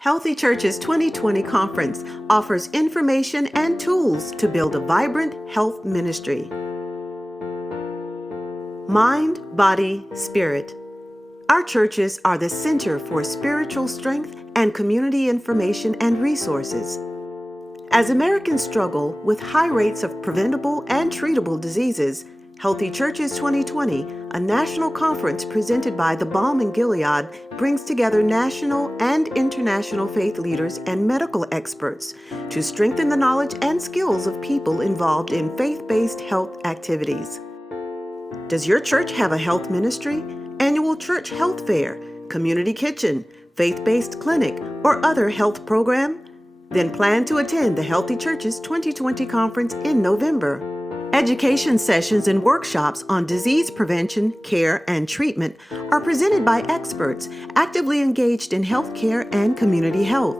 Healthy Church's 2020 conference offers information and tools to build a vibrant health ministry. Mind, body, spirit. Our churches are the center for spiritual strength and community information and resources. As Americans struggle with high rates of preventable and treatable diseases, Healthy Church's 2020, a national conference presented by the Balm In Gilead, brings together national and international faith leaders and medical experts to strengthen the knowledge and skills of people involved in faith-based health activities. Does your church have a health ministry, annual church health fair, community kitchen, faith-based clinic, or other health program? Then plan to attend the Healthy Church's 2020 conference in November. Education sessions and workshops on disease prevention, care, and treatment are presented by experts actively engaged in healthcare and community health.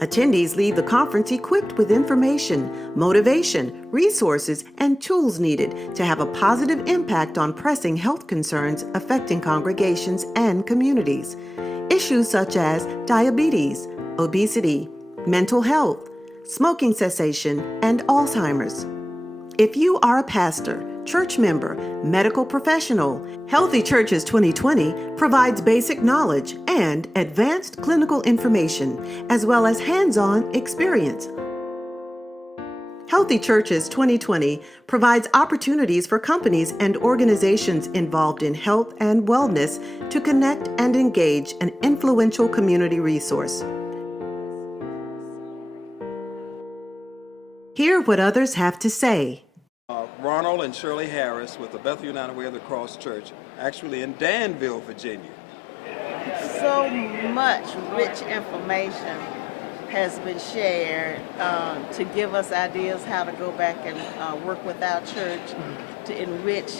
Attendees leave the conference equipped with information, motivation, resources, and tools needed to have a positive impact on pressing health concerns affecting congregations and communities. Issues such as diabetes, obesity, mental health, smoking cessation, and Alzheimer's. If you are a pastor, church member, medical professional, Healthy Church's 2020 provides basic knowledge and advanced clinical information, as well as hands-on experience. Healthy Church's 2020 provides opportunities for companies and organizations involved in health and wellness to connect and engage an influential community resource. Hear what others have to say. Ronald and Shirley Harris with the Bethel United Way of the Cross Church, actually in Danville, Virginia. So much rich information has been shared to give us ideas how to go back and work with our church to enrich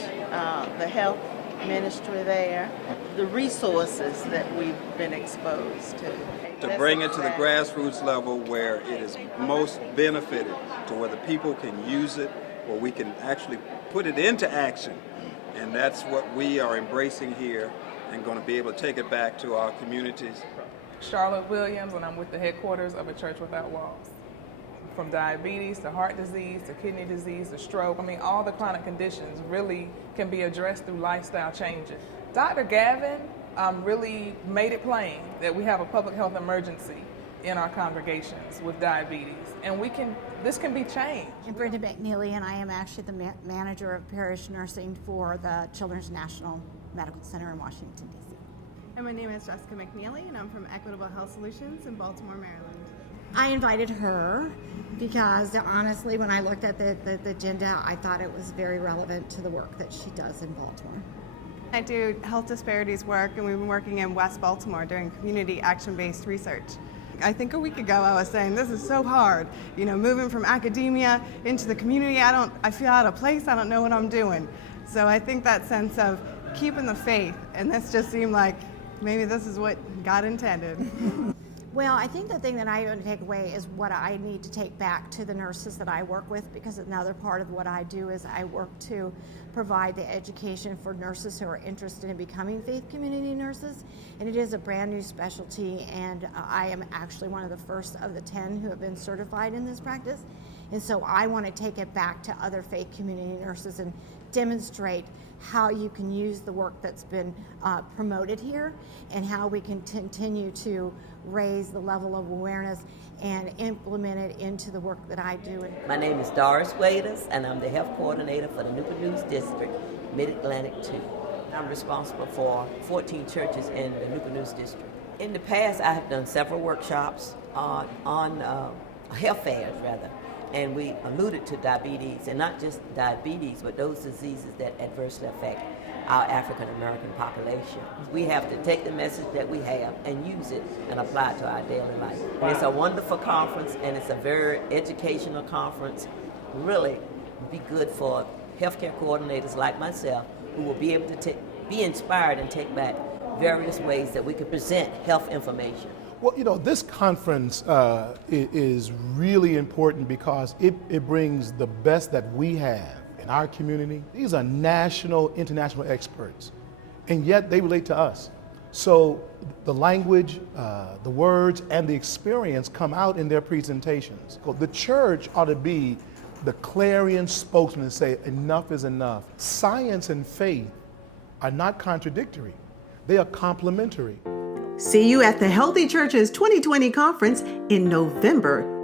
the health ministry there, the resources that we've been exposed to. To bring it to the grassroots level where it is most benefited, to where the people can use it, where we can actually put it into action. And that's what we are embracing here and going to be able to take it back to our communities. Charlotte Williams, and I'm with the headquarters of A Church Without Walls. From diabetes to heart disease to kidney disease to stroke, all the chronic conditions really can be addressed through lifestyle changes. Dr. Gavin really made it plain that we have a public health emergency in our congregations with diabetes, and this can be changed. I'm Brenda McNeely, and I am actually the manager of parish nursing for the Children's National Medical Center in Washington, D.C. And my name is Jessica McNeely, and I'm from Equitable Health Solutions in Baltimore, Maryland. I invited her because honestly, when I looked at the agenda, I thought it was very relevant to the work that she does in Baltimore. I do health disparities work, and we've been working in West Baltimore doing community action-based research. I think a week ago I was saying this is so hard, moving from academia into the community. I feel out of place. I don't know what I'm doing. So I think that sense of keeping the faith, and this just seemed like maybe this is what God intended. Well, I think the thing that I want to take away is what I need to take back to the nurses that I work with, because another part of what I do is I work to provide the education for nurses who are interested in becoming faith community nurses. And it is a brand new specialty, and I am actually one of the first of the 10 who have been certified in this practice. And so I want to take it back to other faith community nurses and demonstrate how you can use the work that's been promoted here and how we can continue to raise the level of awareness and implement it into the work that I do. My name is Doris Waders, and I'm the health coordinator for the Newport News District, Mid-Atlantic 2. I'm responsible for 14 churches in the Newport News District. In the past, I have done several workshops on health fairs, and we alluded to diabetes, and not just diabetes, but those diseases that adversely affect our African American population. We have to take the message that we have and use it and apply it to our daily life. And it's a wonderful conference, and it's a very educational conference. Really be good for healthcare coordinators like myself, who will be able to be inspired and take back various ways that we can present health information. Well, this conference is really important because it brings the best that we have in our community. These are national, international experts, and yet they relate to us. So the language, the words, and the experience come out in their presentations. The church ought to be the clarion spokesman to say enough is enough. Science and faith are not contradictory. They are complementary. See you at the Healthy Churches 2020 conference in November